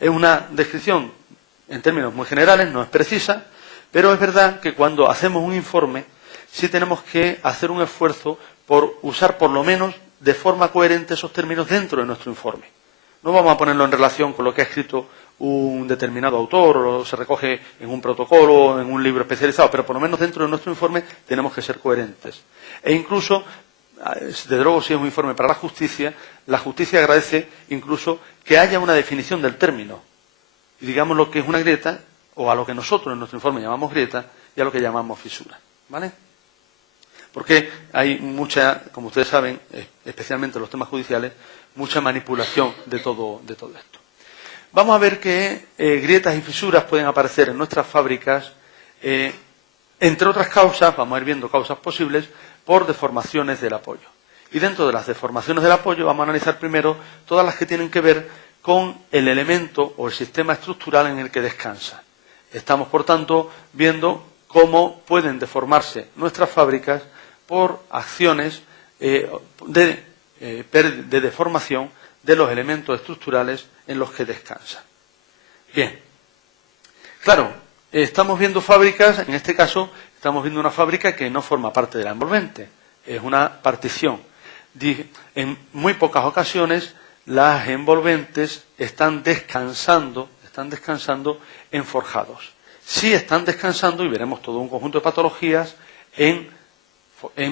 Es una descripción en términos muy generales, no es precisa, pero es verdad que cuando hacemos un informe sí tenemos que hacer un esfuerzo por usar por lo menos de forma coherente esos términos dentro de nuestro informe. No vamos a ponerlo en relación con lo que ha escrito un determinado autor o se recoge en un protocolo o en un libro especializado, pero por lo menos dentro de nuestro informe tenemos que ser coherentes. E incluso, desde luego si es un informe para la justicia agradece incluso que haya una definición del término. Y digamos lo que es una grieta, o a lo que nosotros en nuestro informe llamamos grieta, y a lo que llamamos fisura. ¿Vale? Porque hay mucha, como ustedes saben, especialmente en los temas judiciales, mucha manipulación de todo esto. Vamos a ver que grietas y fisuras pueden aparecer en nuestras fábricas, entre otras causas, vamos a ir viendo causas posibles, por deformaciones del apoyo. Y dentro de las deformaciones del apoyo vamos a analizar primero todas las que tienen que ver con el elemento o el sistema estructural en el que descansa. Estamos, por tanto, viendo cómo pueden deformarse nuestras fábricas por acciones de deformación de los elementos estructurales en los que descansan. Bien, claro, estamos viendo fábricas, en este caso estamos viendo una fábrica que no forma parte de la envolvente, es una partición. En muy pocas ocasiones las envolventes están descansando en forjados. Sí están descansando, y veremos todo un conjunto de patologías, en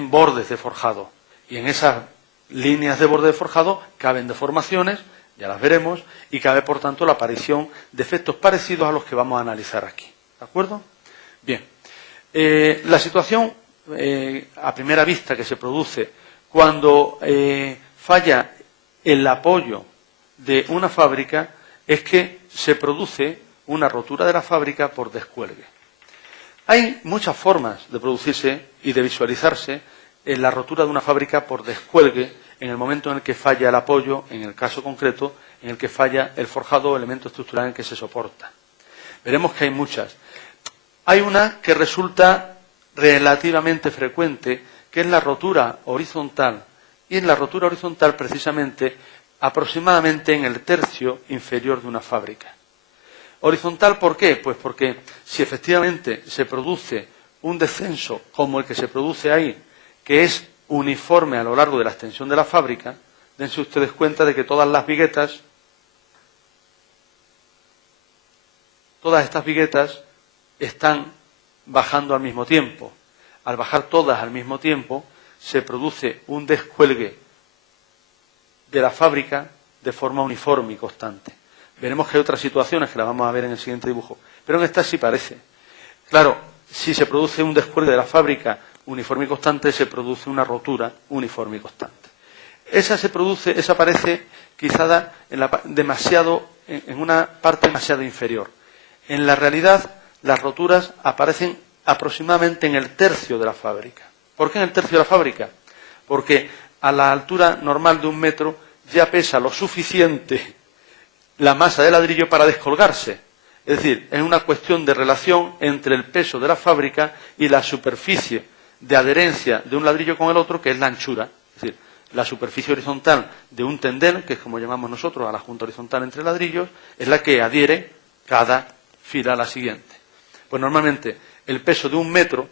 bordes de forjado. Y en esas líneas de borde de forjado caben deformaciones, ya las veremos, y cabe por tanto la aparición de efectos parecidos a los que vamos a analizar aquí. ¿De acuerdo? Bien. La situación a primera vista que se produce cuando falla el apoyo de una fábrica es que se produce una rotura de la fábrica por descuelgue. Hay muchas formas de producirse y de visualizarse en la rotura de una fábrica por descuelgue en el momento en el que falla el apoyo, en el caso concreto, en el que falla el forjado o elemento estructural en el que se soporta. Veremos que hay muchas. Hay una que resulta relativamente frecuente, que es la rotura horizontal. Y en la rotura horizontal, precisamente, aproximadamente en el tercio inferior de una fábrica. Horizontal, ¿por qué? Pues porque si efectivamente se produce un descenso como el que se produce ahí, que es uniforme a lo largo de la extensión de la fábrica, dense ustedes cuenta de que todas estas viguetas están bajando al mismo tiempo. Al bajar todas al mismo tiempo, se produce un descuelgue de la fábrica de forma uniforme y constante. Veremos que hay otras situaciones que las vamos a ver en el siguiente dibujo, pero en esta sí parece. Claro, si se produce un descuelgue de la fábrica uniforme y constante, se produce una rotura uniforme y constante. Esa aparece quizá en una parte demasiado inferior. En la realidad, las roturas aparecen aproximadamente en el tercio de la fábrica. ¿Por qué en el tercio de la fábrica? Porque a la altura normal de 1 metro ya pesa lo suficiente la masa de ladrillo para descolgarse. Es decir, es una cuestión de relación entre el peso de la fábrica y la superficie de adherencia de un ladrillo con el otro, que es la anchura. Es decir, la superficie horizontal de un tendel, que es como llamamos nosotros a la junta horizontal entre ladrillos, es la que adhiere cada fila a la siguiente. Pues normalmente el peso de 1 metro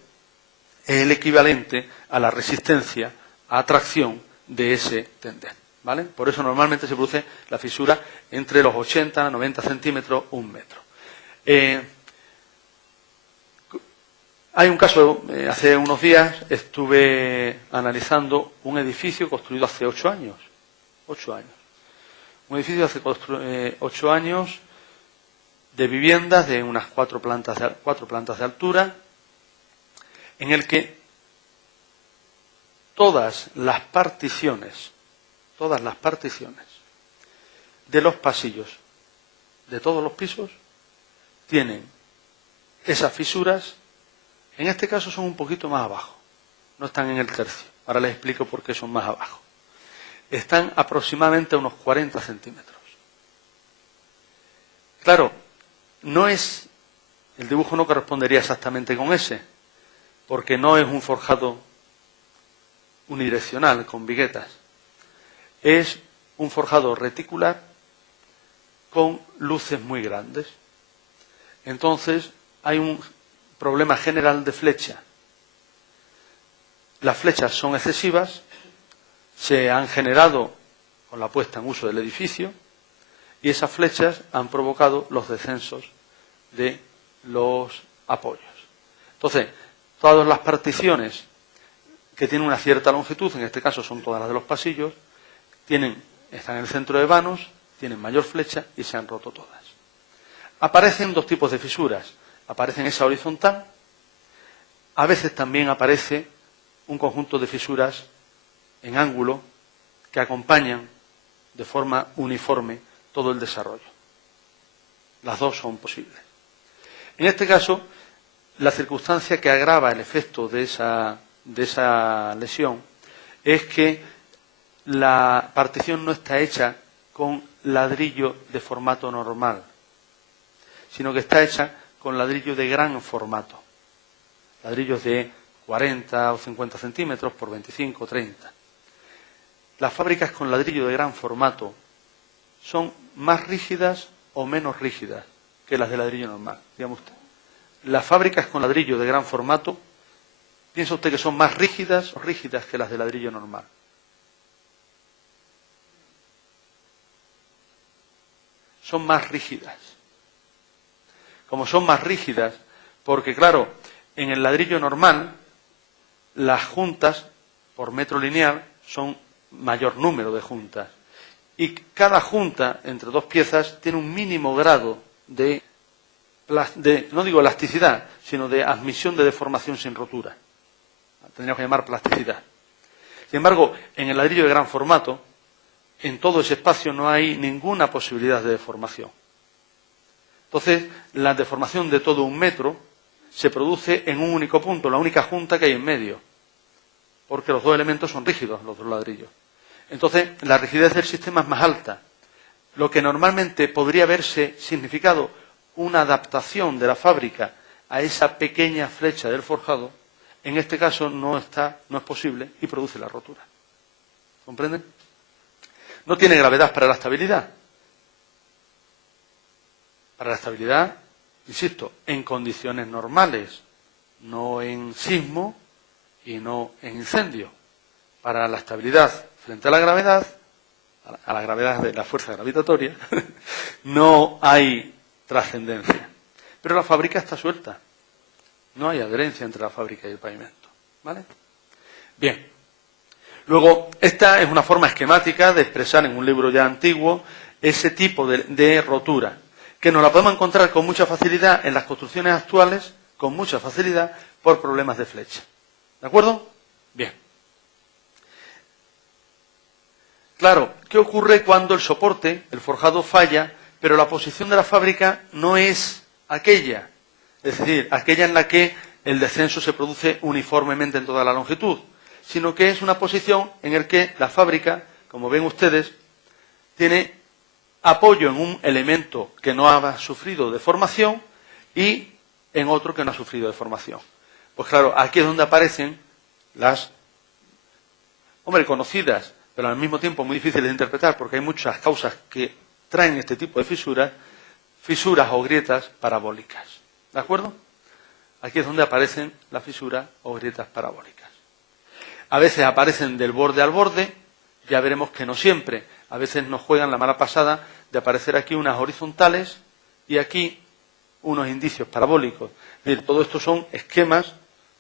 es el equivalente a la resistencia a tracción de ese tendel. ¿Vale? Por eso normalmente se produce la fisura entre los 80 a 90 centímetros, 1 metro. Hay un caso, hace unos días estuve analizando un edificio construido hace 8 años. 8 años. Un edificio hace 8 años de viviendas de unas 4 plantas de altura, en el que todas las particiones de los pasillos de todos los pisos tienen esas fisuras. En este caso son un poquito más abajo, no están en el tercio. Ahora les explico por qué son más abajo. Están aproximadamente a unos 40 centímetros. Claro, el dibujo no correspondería exactamente con ese, porque no es un forjado unidireccional con viguetas. Es un forjado reticular con luces muy grandes. Entonces, hay un problema general de flecha. Las flechas son excesivas, se han generado con la puesta en uso del edificio y esas flechas han provocado los descensos de los apoyos. Entonces, todas las particiones que tienen una cierta longitud, en este caso son todas las de los pasillos, están en el centro de vanos, tienen mayor flecha y se han roto todas. Aparecen dos tipos de fisuras. Aparecen esa horizontal, a veces también aparece un conjunto de fisuras en ángulo que acompañan de forma uniforme todo el desarrollo. Las dos son posibles. En este caso, la circunstancia que agrava el efecto de esa lesión es que la partición no está hecha con ladrillo de formato normal, sino que está hecha con ladrillo de gran formato, ladrillos de 40 o 50 centímetros por 25 o 30. Las fábricas con ladrillo de gran formato son más rígidas o menos rígidas que las de ladrillo normal, digamos usted. Las fábricas con ladrillo de gran formato, ¿piensa usted que son más rígidas o rígidas que las de ladrillo normal? Son más rígidas. Como son más rígidas, porque claro, en el ladrillo normal, las juntas por metro lineal son mayor número de juntas. Y cada junta entre dos piezas tiene un mínimo grado de no digo elasticidad, sino de admisión de deformación sin rotura. Tendríamos que llamar plasticidad. Sin embargo, en el ladrillo de gran formato, en todo ese espacio no hay ninguna posibilidad de deformación. Entonces, la deformación de todo un metro se produce en un único punto, la única junta que hay en medio, porque los dos elementos son rígidos, los dos ladrillos. Entonces, la rigidez del sistema es más alta, lo que normalmente podría verse significado una adaptación de la fábrica a esa pequeña flecha del forjado, en este caso no es posible y produce la rotura. ¿Comprenden? No tiene gravedad para la estabilidad. Para la estabilidad, insisto, en condiciones normales, no en sismo y no en incendio. Para la estabilidad frente a la gravedad de la fuerza gravitatoria, no hay trascendencia. Pero la fábrica está suelta. No hay adherencia entre la fábrica y el pavimento. ¿Vale? Bien. Luego, esta es una forma esquemática de expresar en un libro ya antiguo ese tipo de rotura, que nos la podemos encontrar con mucha facilidad en las construcciones actuales, con mucha facilidad, por problemas de flecha. ¿De acuerdo? Bien. Claro, ¿qué ocurre cuando el soporte, el forjado, falla, pero la posición de la fábrica no es aquella? Es decir, aquella en la que el descenso se produce uniformemente en toda la longitud, sino que es una posición en la que la fábrica, como ven ustedes, tiene apoyo en un elemento que no ha sufrido deformación y en otro que no ha sufrido deformación. Pues claro, aquí es donde aparecen las, conocidas, pero al mismo tiempo muy difíciles de interpretar, porque hay muchas causas que traen este tipo de fisuras o grietas parabólicas. ¿De acuerdo? Aquí es donde aparecen las fisuras o grietas parabólicas. A veces aparecen del borde al borde, ya veremos que no siempre. A veces nos juegan la mala pasada de aparecer aquí unas horizontales y aquí unos indicios parabólicos. Es decir, todo esto son esquemas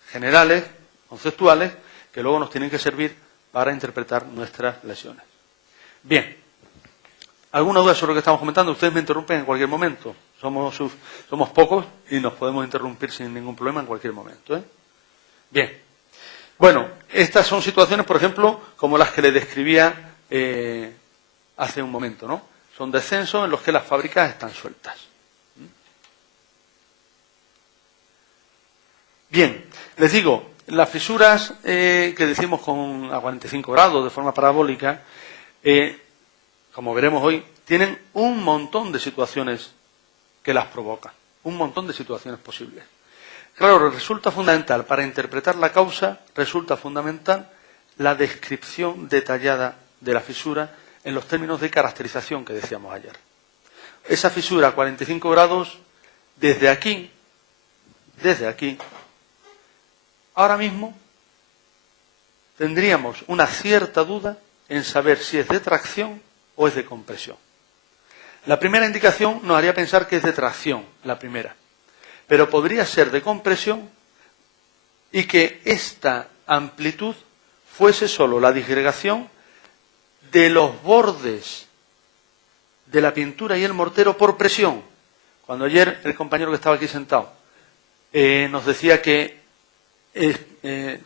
generales, conceptuales, que luego nos tienen que servir para interpretar nuestras lesiones. Bien. ¿Alguna duda sobre lo que estamos comentando? Ustedes me interrumpen en cualquier momento. Somos pocos y nos podemos interrumpir sin ningún problema en cualquier momento. Bien. Bueno, estas son situaciones, por ejemplo, como las que le describía hace un momento, ¿no? Son descensos en los que las fábricas están sueltas. Bien, les digo, las fisuras que decimos a 45 grados de forma parabólica, como veremos hoy, tienen un montón de situaciones que las provocan, un montón de situaciones posibles. Claro, resulta fundamental, para interpretar la causa, resulta fundamental la descripción detallada de la fisura en los términos de caracterización que decíamos ayer. esa fisura a 45 grados, desde aquí, ahora mismo tendríamos una cierta duda en saber si es de tracción o es de compresión. La primera indicación nos haría pensar que es de tracción, la primera, pero podría ser de compresión y que esta amplitud fuese solo la disgregación de los bordes de la pintura y el mortero por presión. Cuando ayer el compañero que estaba aquí sentado nos decía que,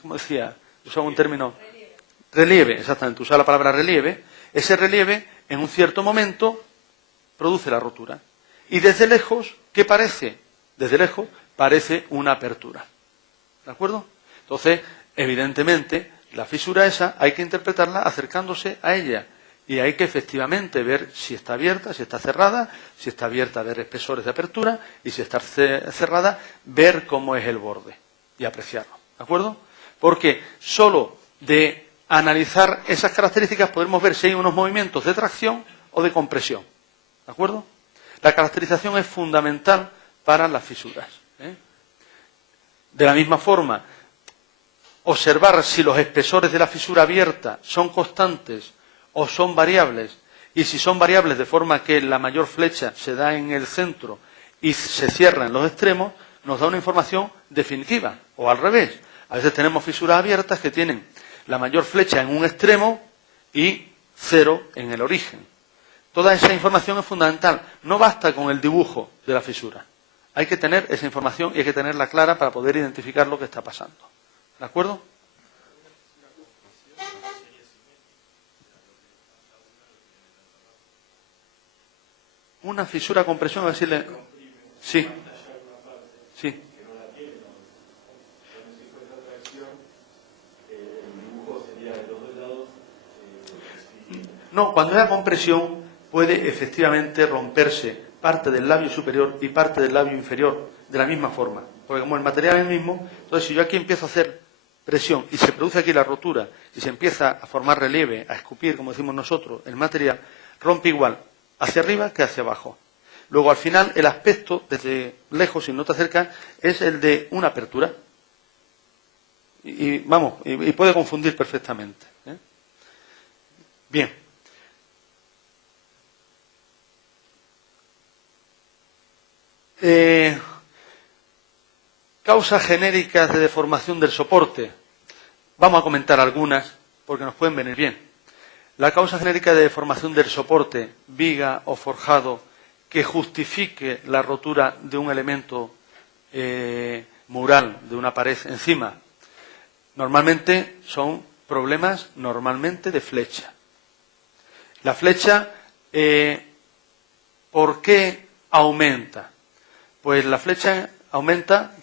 ¿cómo decía? Usaba un término, relieve, exactamente, usaba la palabra relieve. Ese relieve, en un cierto momento, produce la rotura. Y desde lejos, ¿qué parece? Desde lejos parece una apertura. ¿De acuerdo? Entonces, evidentemente, la fisura esa hay que interpretarla acercándose a ella. Y hay que efectivamente ver si está abierta, si está cerrada. Si está abierta, ver espesores de apertura. Y si está cerrada, ver cómo es el borde. Y apreciarlo. ¿De acuerdo? Porque solo de analizar esas características podemos ver si hay unos movimientos de tracción o de compresión. ¿De acuerdo? La caracterización es fundamental para las fisuras. De la misma forma, observar si los espesores de la fisura abierta son constantes o son variables, y si son variables de forma que la mayor flecha se da en el centro y se cierra en los extremos, nos da una información definitiva, o al revés. A veces tenemos fisuras abiertas que tienen la mayor flecha en un extremo y cero en el origen. Toda esa información es fundamental. No basta con el dibujo de la fisura. Hay que tener esa información y hay que tenerla clara para poder identificar lo que está pasando. ¿De acuerdo? Una fisura con presión, a decirle... Sí. Sí. No, cuando es a compresión puede efectivamente romperse parte del labio superior y parte del labio inferior de la misma forma. Porque como el material es el mismo, entonces si yo aquí empiezo a hacer presión y se produce aquí la rotura y se empieza a formar relieve, a escupir, como decimos nosotros, el material, rompe igual hacia arriba que hacia abajo. Luego al final el aspecto, desde lejos, si no te acercas, es el de una apertura. Y puede confundir perfectamente. Bien. Causas genéricas de deformación del soporte. Vamos a comentar algunas porque nos pueden venir bien. La causa genérica de deformación del soporte, viga o forjado, que justifique la rotura de un elemento mural, de una pared encima. Normalmente son problemas de flecha. La flecha, ¿por qué aumenta? Pues la flecha aumenta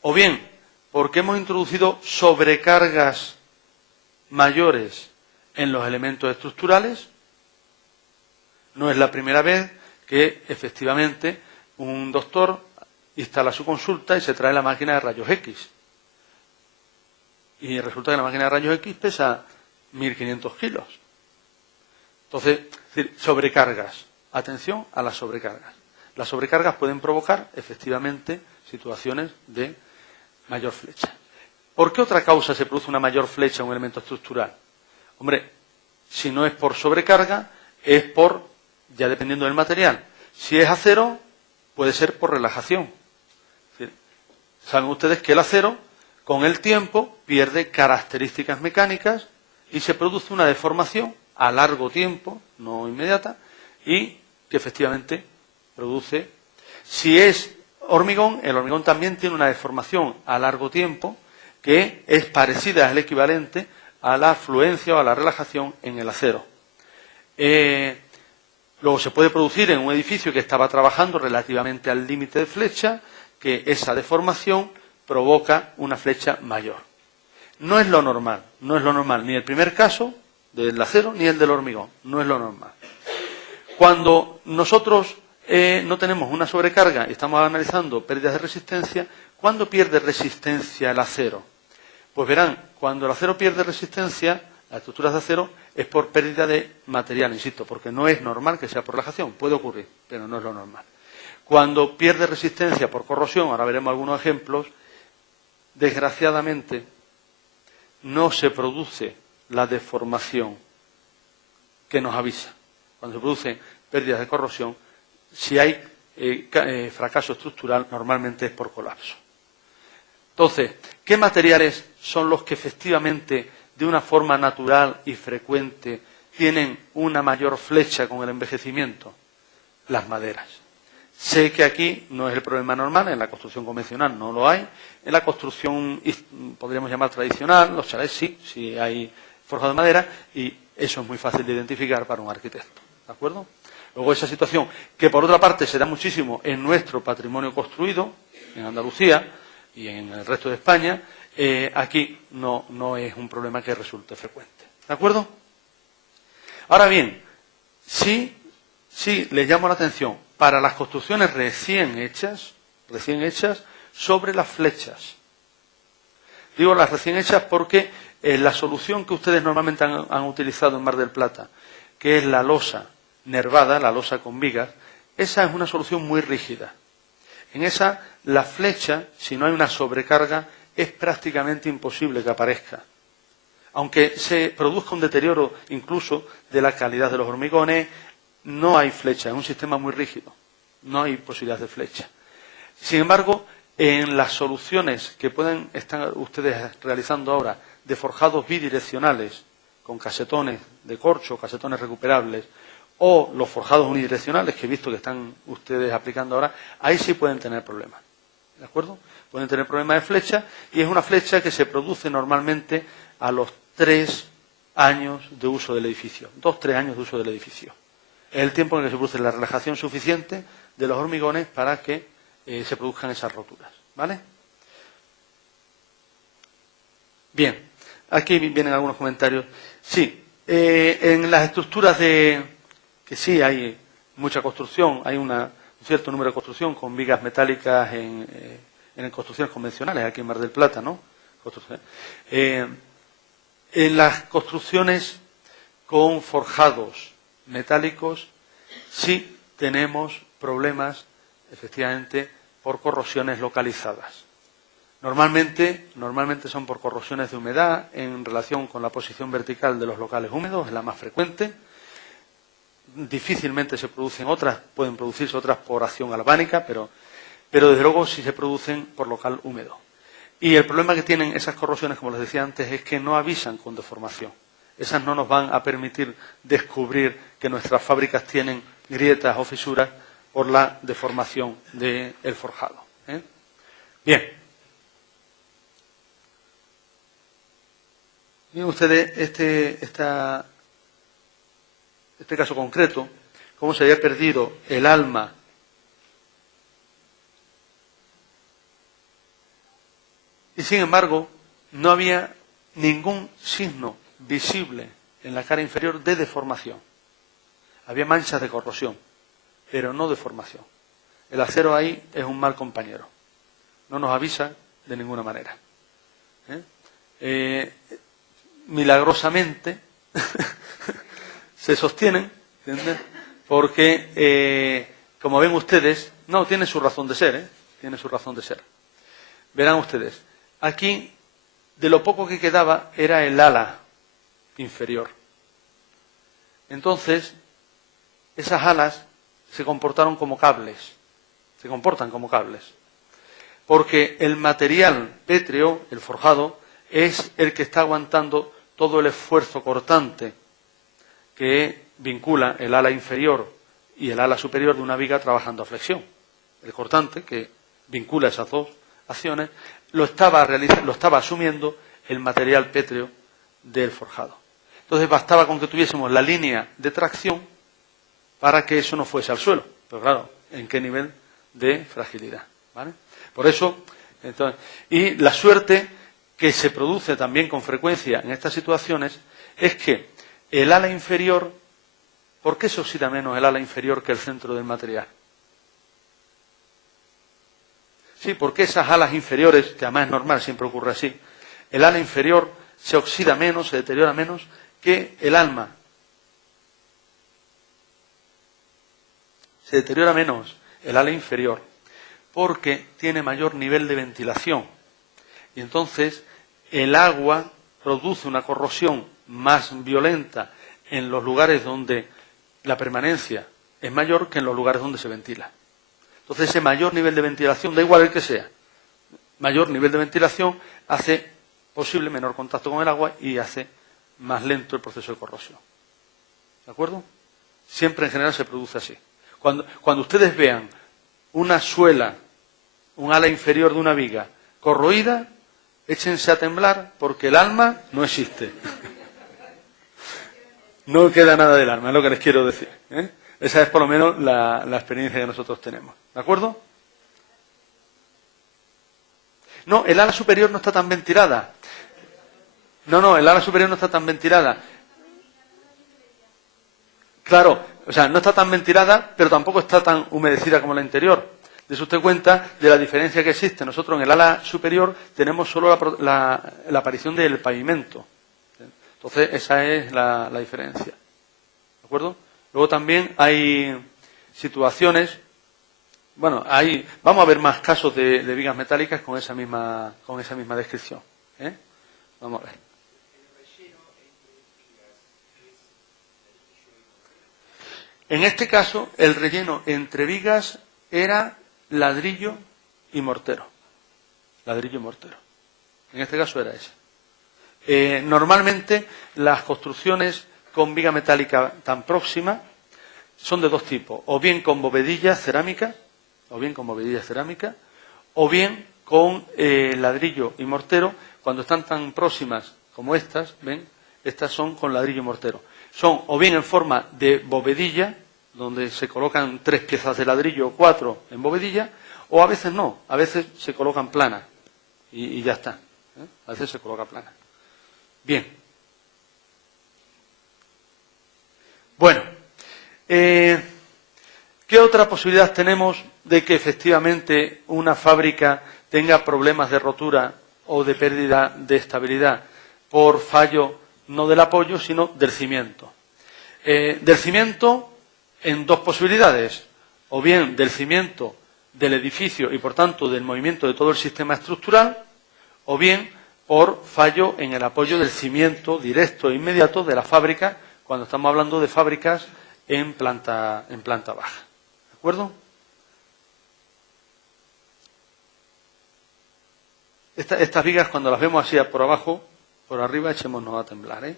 o bien porque hemos introducido sobrecargas mayores en los elementos estructurales. No es la primera vez que efectivamente un doctor instala su consulta y se trae la máquina de rayos X. Y resulta que la máquina de rayos X pesa 1.500 kilos. Entonces, es decir, sobrecargas. Atención a las sobrecargas. Las sobrecargas pueden provocar, efectivamente, situaciones de mayor flecha. ¿Por qué otra causa se produce una mayor flecha en un elemento estructural? Hombre, si no es por sobrecarga, es por, ya dependiendo del material. Si es acero, puede ser por relajación. Es decir, saben ustedes que el acero, con el tiempo, pierde características mecánicas y se produce una deformación a largo tiempo, no inmediata, y que efectivamente produce. Si es hormigón, el hormigón también tiene una deformación a largo tiempo que es parecida, es el equivalente a la fluencia o a la relajación en el acero. Luego se puede producir en un edificio que estaba trabajando relativamente al límite de flecha, que esa deformación provoca una flecha mayor. No es lo normal, ni el primer caso del acero ni el del hormigón, no es lo normal. Cuando nosotros no tenemos una sobrecarga y estamos analizando pérdidas de resistencia, ¿cuándo pierde resistencia el acero? Pues verán, cuando el acero pierde resistencia, las estructuras de acero, es por pérdida de material, insisto, porque no es normal que sea por relajación, puede ocurrir, pero no es lo normal. Cuando pierde resistencia por corrosión, ahora veremos algunos ejemplos, desgraciadamente no se produce la deformación que nos avisa. Cuando se producen pérdidas de corrosión, si hay fracaso estructural, normalmente es por colapso. Entonces, ¿qué materiales son los que efectivamente, de una forma natural y frecuente, tienen una mayor flecha con el envejecimiento? Las maderas. Sé que aquí no es el problema normal, en la construcción convencional no lo hay, en la construcción, podríamos llamar tradicional, los chalés sí hay forjado de madera, y eso es muy fácil de identificar para un arquitecto, ¿de acuerdo? Luego esa situación, que por otra parte se da muchísimo en nuestro patrimonio construido, en Andalucía y en el resto de España, aquí no es un problema que resulte frecuente, ¿de acuerdo? Ahora bien, sí les llamo la atención para las construcciones recién hechas sobre las flechas. Digo las recién hechas porque la solución que ustedes normalmente han utilizado en Mar del Plata, que es la losa nervada, la losa con vigas, esa es una solución muy rígida. En esa, la flecha, si no hay una sobrecarga, es prácticamente imposible que aparezca. Aunque se produzca un deterioro incluso de la calidad de los hormigones, no hay flecha, es un sistema muy rígido, no hay posibilidad de flecha. Sin embargo, en las soluciones que pueden estar ustedes realizando ahora de forjados bidireccionales, con casetones de corcho, casetones recuperables, o los forjados unidireccionales que he visto que están ustedes aplicando ahora, ahí sí pueden tener problemas, ¿de acuerdo? Pueden tener problemas de flecha, y es una flecha que se produce normalmente a los 3 años de uso del edificio, 2-3 años de uso del edificio. Es el tiempo en el que se produce la relajación suficiente de los hormigones para que se produzcan esas roturas, ¿vale? Bien, aquí vienen algunos comentarios. Sí, en las estructuras que sí hay mucha construcción, hay un cierto número de construcción con vigas metálicas en construcciones convencionales, aquí en Mar del Plata, ¿no? En las construcciones con forjados metálicos sí tenemos problemas, efectivamente, por corrosiones localizadas. Normalmente son por corrosiones de humedad en relación con la posición vertical de los locales húmedos, es la más frecuente. Difícilmente se producen otras, pueden producirse otras por acción galvánica, pero desde luego sí se producen por local húmedo. Y el problema que tienen esas corrosiones, como les decía antes, es que no avisan con deformación. Esas no nos van a permitir descubrir que nuestras fábricas tienen grietas o fisuras por la deformación del forjado. Bien. Miren ustedes este caso concreto, cómo se había perdido el alma y sin embargo no había ningún signo visible en la cara inferior de deformación. Había manchas de corrosión, pero no deformación. El acero ahí es un mal compañero. No nos avisa de ninguna manera. Milagrosamente se sostienen, ¿entiendes? Porque, como ven ustedes, no, tiene su razón de ser, tiene su razón de ser. Verán ustedes, aquí de lo poco que quedaba era el ala inferior. Entonces, esas alas se comportan como cables, porque el material pétreo, el forjado, es el que está aguantando todo el esfuerzo cortante que vincula el ala inferior y el ala superior de una viga trabajando a flexión. El cortante que vincula esas dos acciones lo estaba asumiendo el material pétreo del forjado. Entonces bastaba con que tuviésemos la línea de tracción para que eso no fuese al suelo. Pero claro, ¿en qué nivel de fragilidad? ¿Vale? Por eso, entonces, y la suerte que se produce también con frecuencia en estas situaciones es que el ala inferior, ¿por qué se oxida menos el ala inferior que el centro del material? Sí, porque esas alas inferiores, que además es normal, siempre ocurre así, el ala inferior se oxida menos, se deteriora menos que el alma se deteriora menos el ala inferior porque tiene mayor nivel de ventilación. Y entonces el agua produce una corrosión más violenta en los lugares donde la permanencia es mayor que en los lugares donde se ventila. Entonces ese mayor nivel de ventilación, da igual el que sea, mayor nivel de ventilación hace posible menor contacto con el agua y hace más lento el proceso de corrosión. ¿De acuerdo? Siempre en general se produce así. Cuando ustedes vean una suela, un ala inferior de una viga corroída, échense a temblar porque el alma no existe. No queda nada del alma, es lo que les quiero decir. Esa es por lo menos la experiencia que nosotros tenemos. ¿De acuerdo? No, el ala superior no está tan ventilada. No, el ala superior no está tan ventilada. Claro, o sea, no está tan ventilada, pero tampoco está tan humedecida como la interior. Dese usted cuenta de la diferencia que existe. Nosotros en el ala superior tenemos solo la aparición del pavimento. Entonces, esa es la diferencia. ¿De acuerdo? Luego también hay situaciones, bueno, vamos a ver más casos de vigas metálicas con esa misma descripción. Vamos a ver. En este caso, el relleno entre vigas era ladrillo y mortero. Ladrillo y mortero. En este caso era ese. Normalmente las construcciones con viga metálica tan próxima son de dos tipos. O bien con bovedilla cerámica, o bien con ladrillo y mortero. Cuando están tan próximas como estas, ¿ven? Estas son con ladrillo y mortero. Son o bien en forma de bovedilla, donde se colocan 3 piezas de ladrillo o 4 en bovedilla, o a veces no, a veces se colocan planas y ya está. A veces se coloca plana. Bien. Bueno, ¿qué otra posibilidad tenemos de que efectivamente una fábrica tenga problemas de rotura o de pérdida de estabilidad por fallo no del apoyo, sino del cimiento? Del cimiento en dos posibilidades, o bien del cimiento del edificio y por tanto del movimiento de todo el sistema estructural, o bien por fallo en el apoyo del cimiento directo e inmediato de la fábrica, cuando estamos hablando de fábricas en planta baja. ¿De acuerdo? Estas vigas, cuando las vemos así por abajo, por arriba, echémonos a temblar.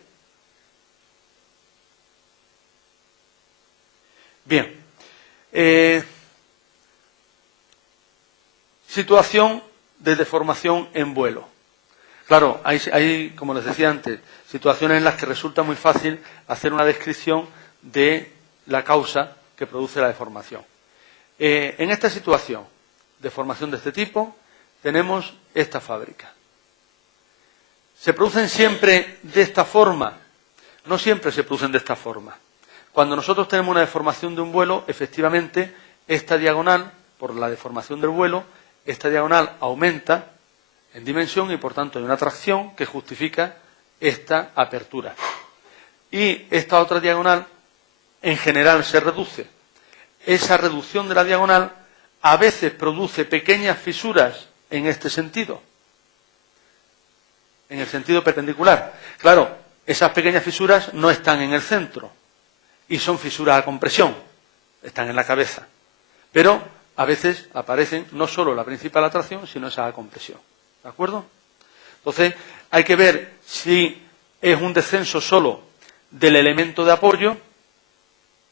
Bien. Situación de deformación en vuelo. Claro, hay, como les decía antes, situaciones en las que resulta muy fácil hacer una descripción de la causa que produce la deformación. En esta situación, deformación de este tipo, tenemos esta fábrica. ¿Se producen siempre de esta forma? No siempre se producen de esta forma. Cuando nosotros tenemos una deformación de un vuelo, efectivamente, esta diagonal, por la deformación del vuelo, esta diagonal aumenta en dimensión y por tanto hay una tracción que justifica esta apertura. Y esta otra diagonal en general se reduce. Esa reducción de la diagonal a veces produce pequeñas fisuras en este sentido, en el sentido perpendicular. Claro, esas pequeñas fisuras no están en el centro y son fisuras a compresión, están en la cabeza. Pero a veces aparecen no solo la principal atracción, sino esa compresión. ¿De acuerdo? Entonces, hay que ver si es un descenso solo del elemento de apoyo,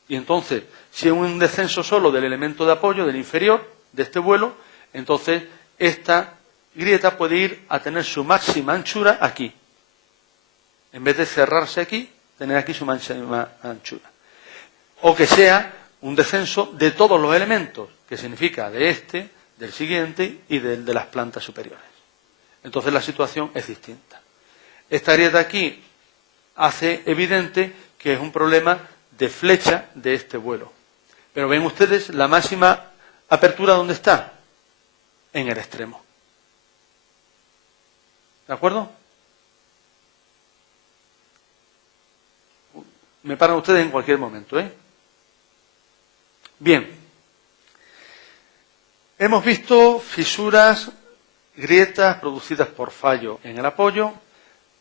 y entonces, si es un descenso solo del elemento de apoyo, del inferior, de este vuelo, entonces esta grieta puede ir a tener su máxima anchura aquí. En vez de cerrarse aquí, tener aquí su máxima anchura. O que sea un descenso de todos los elementos, que significa de este, del siguiente y del de las plantas superiores. Entonces la situación es distinta. Esta grieta aquí hace evidente que es un problema de flecha de este vuelo. Pero ven ustedes la máxima apertura, ¿dónde está? En el extremo. ¿De acuerdo? Me paran ustedes en cualquier momento, ¿eh? Bien. Hemos visto fisuras, grietas producidas por fallo en el apoyo.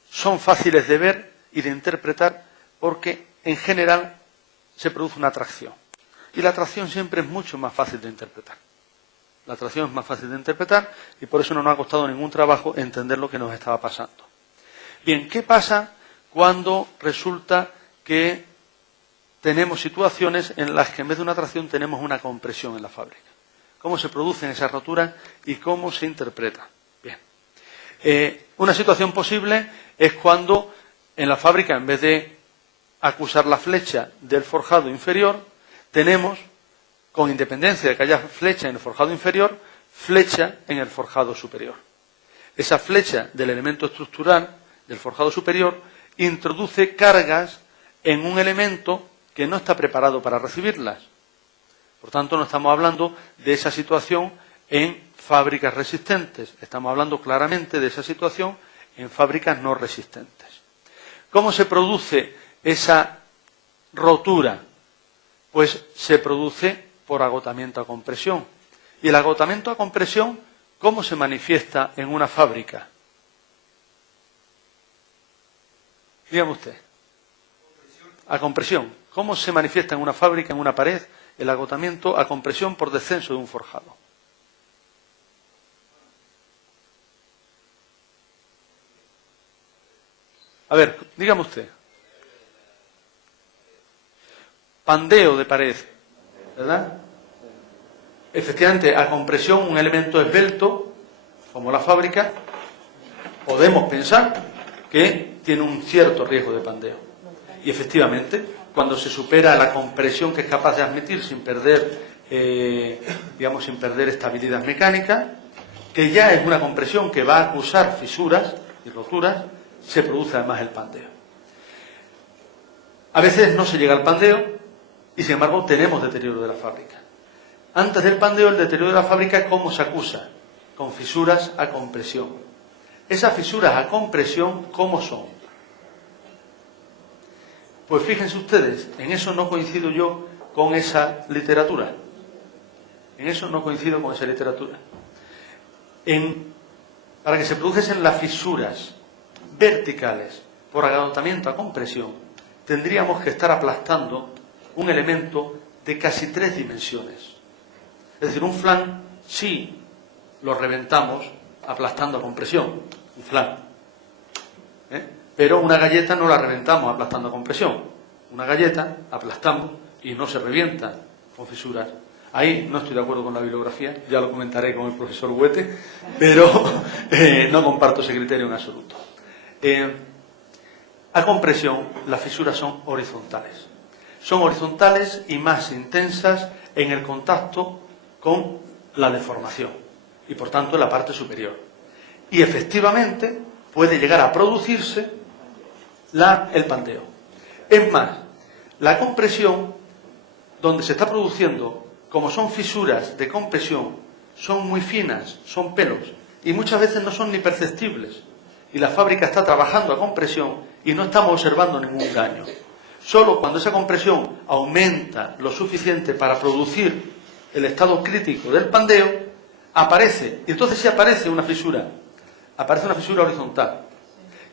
Son fáciles de ver y de interpretar porque, en general, se produce una tracción. Y la tracción siempre es mucho más fácil de interpretar. La tracción es más fácil de interpretar y por eso no nos ha costado ningún trabajo entender lo que nos estaba pasando. Bien, ¿qué pasa cuando resulta que tenemos situaciones en las que en vez de una tracción tenemos una compresión en la fábrica? ¿Cómo se producen esas roturas y cómo se interpreta? Bien. Una situación posible es cuando en la fábrica, en vez de acusar la flecha del forjado inferior, tenemos, con independencia de que haya flecha en el forjado inferior, flecha en el forjado superior. Esa flecha del elemento estructural del forjado superior introduce cargas en un elemento que no está preparado para recibirlas. Por tanto, no estamos hablando de esa situación en fábricas resistentes. Estamos hablando claramente de esa situación en fábricas no resistentes. ¿Cómo se produce esa rotura? Pues se produce por agotamiento a compresión. ¿Y el agotamiento a compresión cómo se manifiesta en una fábrica? Dígame usted. A compresión. ¿Cómo se manifiesta en una fábrica, en una pared, el agotamiento a compresión por descenso de un forjado? A ver, dígame usted. Pandeo de pared, ¿verdad? Efectivamente, a compresión, un elemento esbelto, como la fábrica, podemos pensar que tiene un cierto riesgo de pandeo. Y efectivamente, cuando se supera la compresión que es capaz de admitir sin perder, sin perder estabilidad mecánica, que ya es una compresión que va a acusar fisuras y roturas, se produce además el pandeo. A veces no se llega al pandeo y sin embargo tenemos deterioro de la fábrica. Antes del pandeo, el deterioro de la fábrica, ¿cómo se acusa? Con fisuras a compresión. Esas fisuras a compresión, ¿cómo son? Pues fíjense ustedes, en eso no coincido yo con esa literatura. En eso no coincido con esa literatura. Para que se produjesen las fisuras verticales por agotamiento a compresión, tendríamos que estar aplastando un elemento de casi 3 dimensiones. Es decir, un flan sí lo reventamos aplastando a compresión, un flan. Pero una galleta no la reventamos aplastando a compresión. Una galleta aplastamos y no se revienta con fisuras. Ahí no estoy de acuerdo con la bibliografía, ya lo comentaré con el profesor Huete, pero no comparto ese criterio en absoluto. A compresión, las fisuras son horizontales. Son horizontales y más intensas en el contacto con la deformación y, por tanto, en la parte superior. Y, efectivamente, puede llegar a producirse el pandeo. Es más, la compresión, donde se está produciendo, como son fisuras de compresión, son muy finas, son pelos, y muchas veces no son ni perceptibles. Y la fábrica está trabajando a compresión y no estamos observando ningún daño. Solo cuando esa compresión aumenta lo suficiente para producir el estado crítico del pandeo, aparece, y entonces sí aparece una fisura horizontal,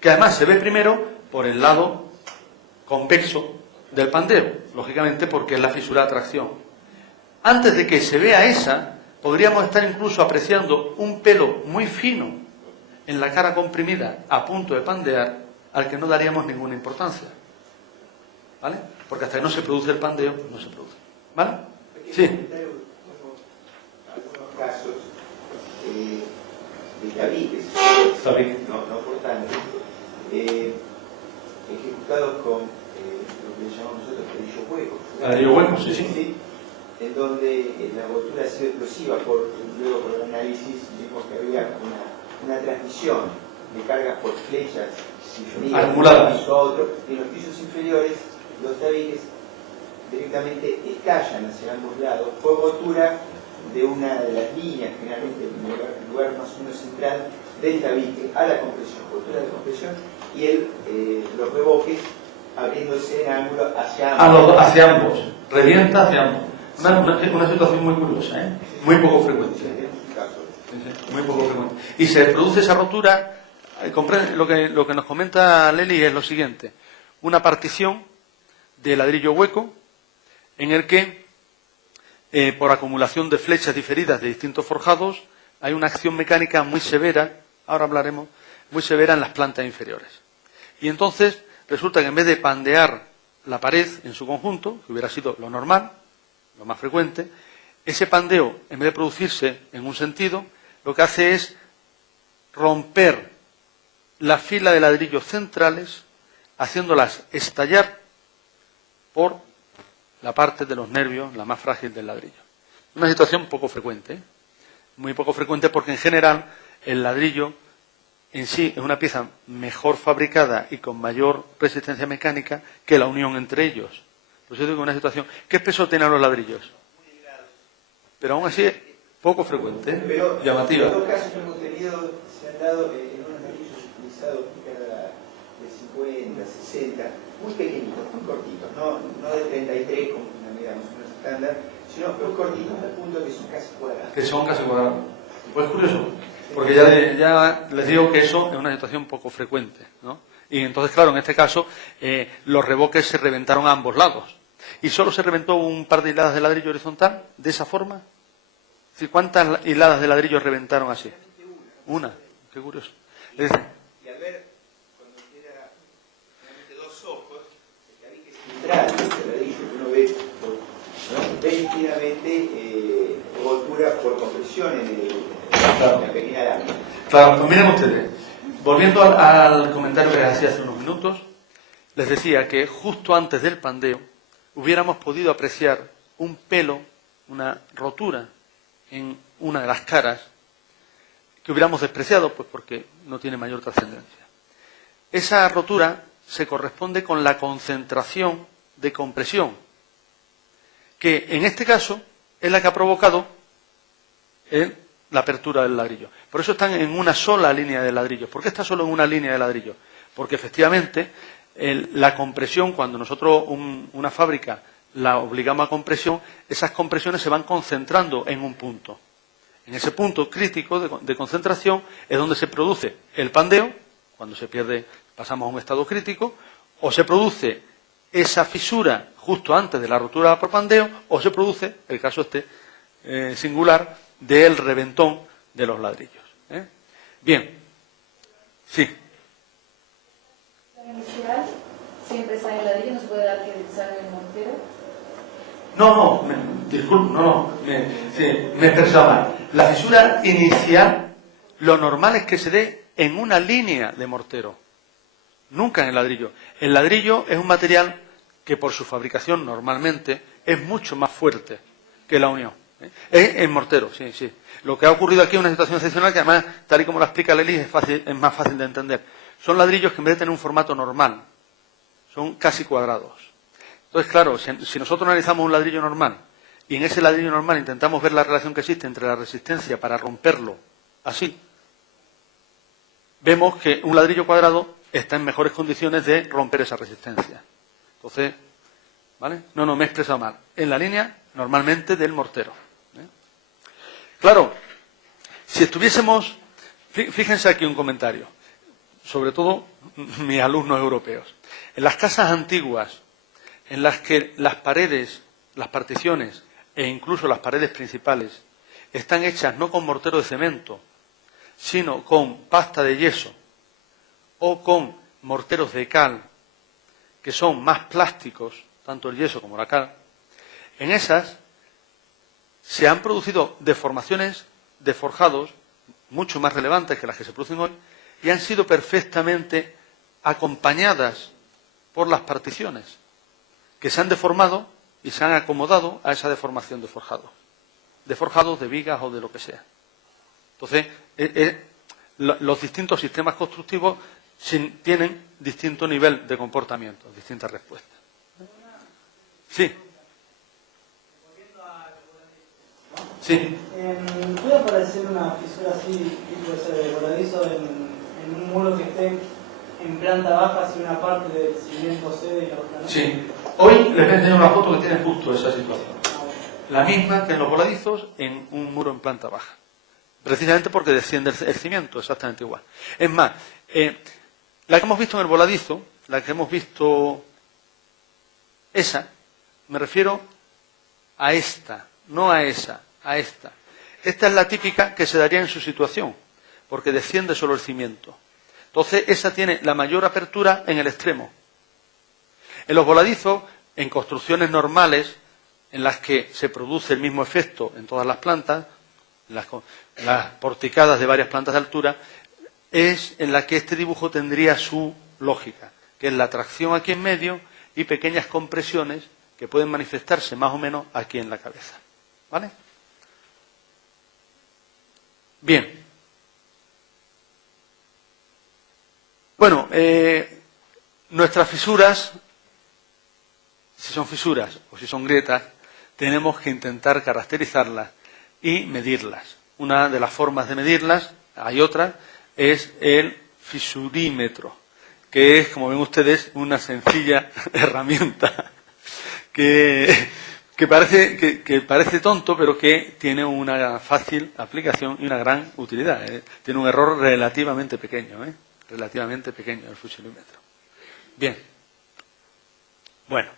que además se ve primero por el lado convexo del pandeo, lógicamente porque es la fisura de atracción. Antes de que se vea esa, podríamos estar incluso apreciando un pelo muy fino en la cara comprimida a punto de pandear, al que no daríamos ninguna importancia. ¿Vale? Porque hasta que no se produce el pandeo, no se produce. ¿Vale? Sí. Algunos casos de tabiques, no cortantes, ejecutados con lo que le llamamos nosotros pedillo hueco. Pedillo hueco, sí. En donde la rotura ha sido explosiva, luego por el análisis vimos que había una transmisión de cargas por flechas acumuladas. En los pisos inferiores, los tabiques directamente estallan hacia ambos lados por rotura de una de las líneas, generalmente en el lugar más o menos central del tabique, a la compresión, rotura de compresión, y los reboques abriéndose en ángulo hacia ambos. Hacia ambos. Revienta hacia ambos. Una situación muy curiosa, ¿eh? Muy poco frecuente. Muy poco frecuente. Y se produce esa rotura. Lo que nos comenta Leli es lo siguiente: una partición de ladrillo hueco en el que, por acumulación de flechas diferidas de distintos forjados, hay una acción mecánica muy severa, ahora hablaremos, muy severa en las plantas inferiores. Y entonces resulta que en vez de pandear la pared en su conjunto, que hubiera sido lo normal, lo más frecuente, ese pandeo, en vez de producirse en un sentido, lo que hace es romper la fila de ladrillos centrales, haciéndolas estallar por la parte de los nervios, la más frágil del ladrillo. Una situación poco frecuente, ¿eh? Muy poco frecuente, porque en general el ladrillo en sí es una pieza mejor fabricada y con mayor resistencia mecánica que la unión entre ellos. Por eso digo que una situación... ¿Qué peso tienen los ladrillos? Pero aún así es poco frecuente, ¿eh? Pero Llamativa. en los casos que hemos tenido se han dado en unos ladrillos utilizados de 50, 60, muy pequeñitos, muy cortitos, no de 33 como una medida más o menos estándar, sino muy cortitos al punto que son casi cuadrados. Que son casi cuadrados. Pues es curioso, porque ya les digo que eso es una situación poco frecuente, ¿no? Y entonces, claro, en este caso, los revoques se reventaron a ambos lados. Y solo se reventó un par de hiladas de ladrillo horizontal, de esa forma. ¿Cuántas hiladas de ladrillo reventaron así? Una. Qué curioso. Y al ver, cuando era realmente dos ojos, el tabique central de este ladrillo que uno ve, ve nítidamente voltura por compresión en la pequeña lámina. Claro, pues miren ustedes, volviendo al comentario que les hacía hace unos minutos, les decía que justo antes del pandeo hubiéramos podido apreciar un pelo, una rotura en una de las caras, que hubiéramos despreciado, pues porque no tiene mayor trascendencia. Esa rotura se corresponde con la concentración de compresión, que en este caso es la que ha provocado la apertura del ladrillo. Por eso están en una sola línea de ladrillos. ¿Por qué está solo en una línea de ladrillos? Porque efectivamente la compresión, cuando nosotros una fábrica la obligamos a compresión, esas compresiones se van concentrando en un punto. En ese punto crítico de concentración es donde se produce el pandeo, cuando se pierde, pasamos a un estado crítico, o se produce esa fisura justo antes de la rotura por pandeo, o se produce, el caso singular, del reventón de los ladrillos. Bien. Sí. ¿La inicial siempre sale el ladrillo? ¿No se puede dar que salga el mortero? Me he expresado mal. La fisura inicial, lo normal es que se dé en una línea de mortero, nunca en el ladrillo. El ladrillo es un material que por su fabricación normalmente es mucho más fuerte que la unión. Es en mortero, sí. Lo que ha ocurrido aquí es una situación excepcional que además, tal y como lo explica Leli, es más fácil de entender. Son ladrillos que en vez de tener un formato normal, son casi cuadrados. Entonces, claro, si nosotros analizamos un ladrillo normal y en ese ladrillo normal intentamos ver la relación que existe entre la resistencia para romperlo así, vemos que un ladrillo cuadrado está en mejores condiciones de romper esa resistencia. Entonces, ¿vale? No, me he expresado mal. En la línea, normalmente, del mortero. Claro, si estuviésemos... Fíjense aquí un comentario, sobre todo mis alumnos europeos. En las casas antiguas, en las que las paredes, las particiones e incluso las paredes principales están hechas no con mortero de cemento, sino con pasta de yeso o con morteros de cal, que son más plásticos, tanto el yeso como la cal, en esas se han producido deformaciones de forjados mucho más relevantes que las que se producen hoy y han sido perfectamente acompañadas por las particiones, que se han deformado y se han acomodado a esa deformación de forjados de vigas o de lo que sea. Entonces, los distintos sistemas constructivos tienen distinto nivel de comportamiento, distintas respuestas. Sí. Sí. ¿Puede aparecer una fisura así, tipo ese de voladizo, en un muro que esté en planta baja si una parte del cimiento cede y la otra no? Sí. Hoy les voy a enseñar una foto que tiene justo esa situación. La misma que en los voladizos en un muro en planta baja. Precisamente porque desciende el cimiento, exactamente igual. Es más, la que hemos visto en el voladizo, la que hemos visto esa, me refiero a esta, no a esa, a esta. Esta es la típica que se daría en su situación, porque desciende solo el cimiento. Entonces, esa tiene la mayor apertura en el extremo. En los voladizos, en construcciones normales, en las que se produce el mismo efecto en todas las plantas, las porticadas de varias plantas de altura, es en la que este dibujo tendría su lógica, que es la tracción aquí en medio y pequeñas compresiones que pueden manifestarse más o menos aquí en la cabeza. ¿Vale? Bien. Bueno, nuestras fisuras, si son fisuras o si son grietas, tenemos que intentar caracterizarlas y medirlas. Una de las formas de medirlas, hay otra, es el fisurímetro, que es, como ven ustedes, una sencilla herramienta que parece tonto, pero que tiene una fácil aplicación y una gran utilidad. Tiene un error relativamente pequeño, relativamente pequeño el fisurímetro. Bien. Bueno.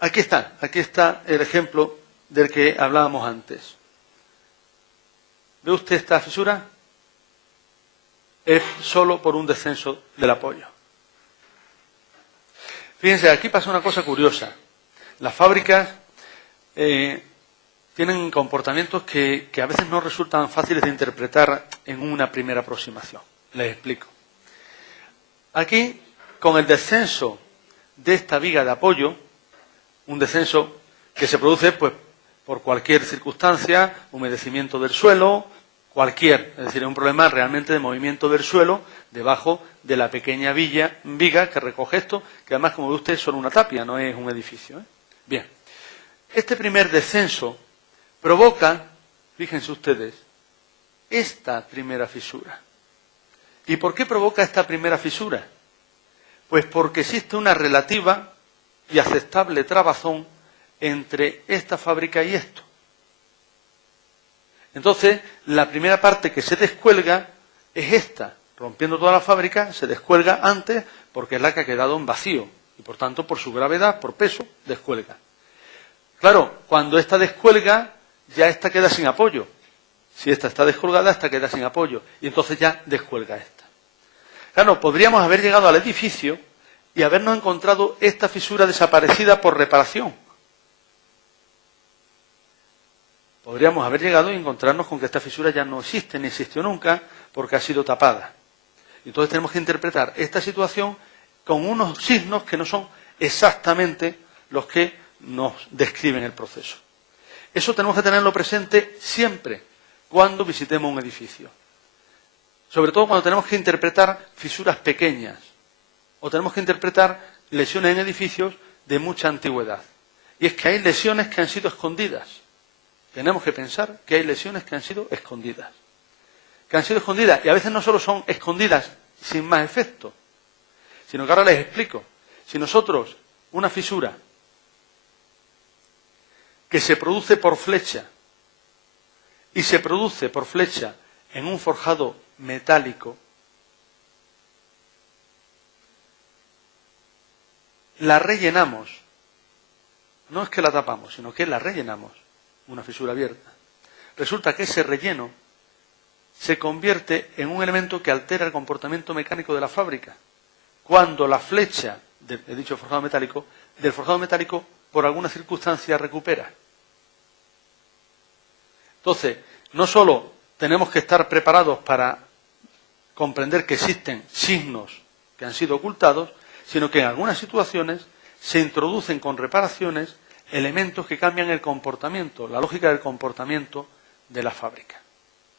Aquí está el ejemplo del que hablábamos antes. ¿Ve usted esta fisura? Es solo por un descenso del apoyo. Fíjense, aquí pasa una cosa curiosa. Las fábricas tienen comportamientos que a veces no resultan fáciles de interpretar en una primera aproximación. Les explico. Aquí, con el descenso de esta viga de apoyo, un descenso que se produce pues por cualquier circunstancia, humedecimiento del suelo, cualquier, es decir, es un problema realmente de movimiento del suelo debajo de la pequeña viga que recoge esto, que además, como ve usted, es solo una tapia, no es un edificio. Bien, este primer descenso provoca, fíjense ustedes, esta primera fisura. ¿Y por qué provoca esta primera fisura? Pues porque existe una relativa y aceptable trabazón entre esta fábrica y esto. Entonces, la primera parte que se descuelga es esta. Rompiendo toda la fábrica, se descuelga antes porque es la que ha quedado en vacío. Y por tanto, por su gravedad, por peso, descuelga. Claro, cuando esta descuelga, ya esta queda sin apoyo. Si esta está descolgada, esta queda sin apoyo. Y entonces ya descuelga esta. Claro, podríamos haber llegado al edificio y habernos encontrado esta fisura desaparecida por reparación. Podríamos haber llegado y encontrarnos con que esta fisura ya no existe, ni existió nunca, porque ha sido tapada. Entonces tenemos que interpretar esta situación con unos signos que no son exactamente los que nos describen el proceso. Eso tenemos que tenerlo presente siempre cuando visitemos un edificio. Sobre todo cuando tenemos que interpretar fisuras pequeñas o tenemos que interpretar lesiones en edificios de mucha antigüedad. Y es que hay lesiones que han sido escondidas. Tenemos que pensar que hay lesiones que han sido escondidas. Que han sido escondidas y a veces no solo son escondidas sin más efecto, sino que ahora les explico. Si nosotros, una fisura que se produce por flecha y se produce por flecha en un forjado metálico, la rellenamos, no es que la tapamos, sino que la rellenamos, una fisura abierta. Resulta que ese relleno se convierte en un elemento que altera el comportamiento mecánico de la fábrica. Cuando la flecha, he dicho forjado metálico, del forjado metálico por alguna circunstancia recupera. Entonces, no solo tenemos que estar preparados para comprender que existen signos que han sido ocultados, sino que en algunas situaciones se introducen con reparaciones elementos que cambian el comportamiento, la lógica del comportamiento de la fábrica.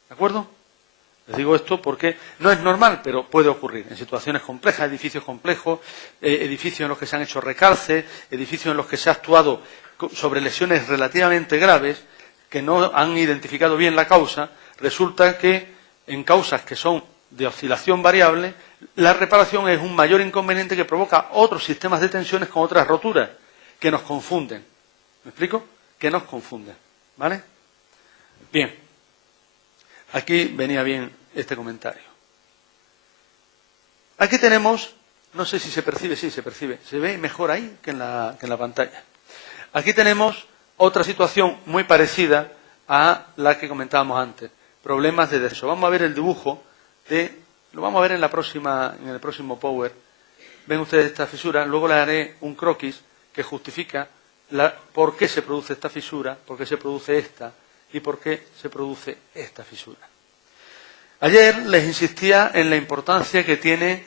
¿De acuerdo? Les digo esto porque no es normal, pero puede ocurrir en situaciones complejas, edificios complejos, edificios en los que se han hecho recalces, edificios en los que se ha actuado sobre lesiones relativamente graves, que no han identificado bien la causa. Resulta que en causas que son de oscilación variable, la reparación es un mayor inconveniente que provoca otros sistemas de tensiones con otras roturas que nos confunden. ¿Me explico? Que nos confunden. ¿Vale? Bien. Aquí venía bien este comentario. Aquí tenemos, no sé si se percibe, sí, se percibe. Se ve mejor ahí que en la pantalla. Aquí tenemos otra situación muy parecida a la que comentábamos antes. Problemas de descenso. Vamos a ver el dibujo lo vamos a ver en el próximo Power. Ven ustedes esta fisura, luego le haré un croquis que justifica por qué se produce esta fisura, por qué se produce esta y por qué se produce esta fisura. Ayer les insistía en la importancia que tiene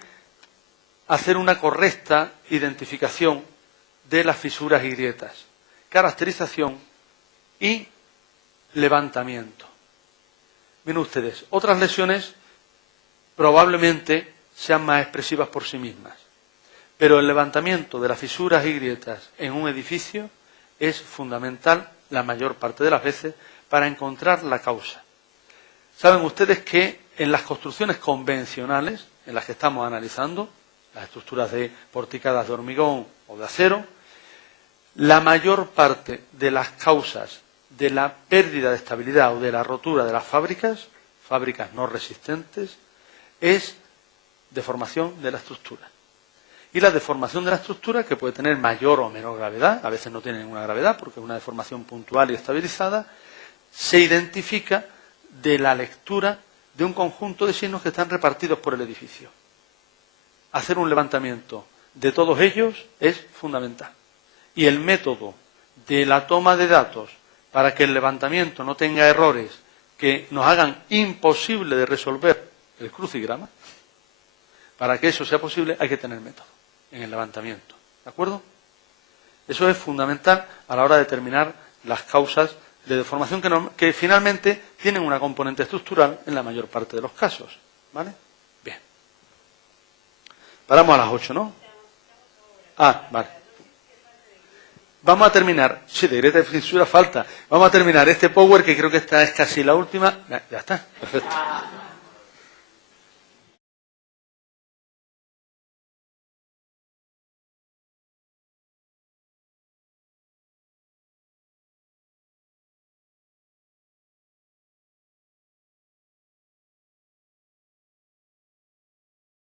hacer una correcta identificación de las fisuras y grietas, caracterización y levantamiento. Miren ustedes, otras lesiones probablemente sean más expresivas por sí mismas, pero el levantamiento de las fisuras y grietas en un edificio es fundamental la mayor parte de las veces para encontrar la causa. Saben ustedes que en las construcciones convencionales, en las que estamos analizando, las estructuras de porticadas de hormigón o de acero, la mayor parte de las causas de la pérdida de estabilidad o de la rotura de las fábricas no resistentes, es deformación de la estructura. Y la deformación de la estructura, que puede tener mayor o menor gravedad, a veces no tiene ninguna gravedad porque es una deformación puntual y estabilizada, se identifica de la lectura de un conjunto de signos que están repartidos por el edificio. Hacer un levantamiento de todos ellos es fundamental. Y el método de la toma de datos para que el levantamiento no tenga errores que nos hagan imposible de resolver el crucigrama, para que eso sea posible hay que tener método en el levantamiento. ¿De acuerdo? Eso es fundamental a la hora de determinar las causas de deformación que finalmente tienen una componente estructural en la mayor parte de los casos. ¿Vale? Bien. Paramos a las 8, ¿no? Ah, vale. Vamos a terminar. Sí, de grieta de fisura falta. Vamos a terminar este Power, que creo que esta es casi la última. Ya está, perfecto.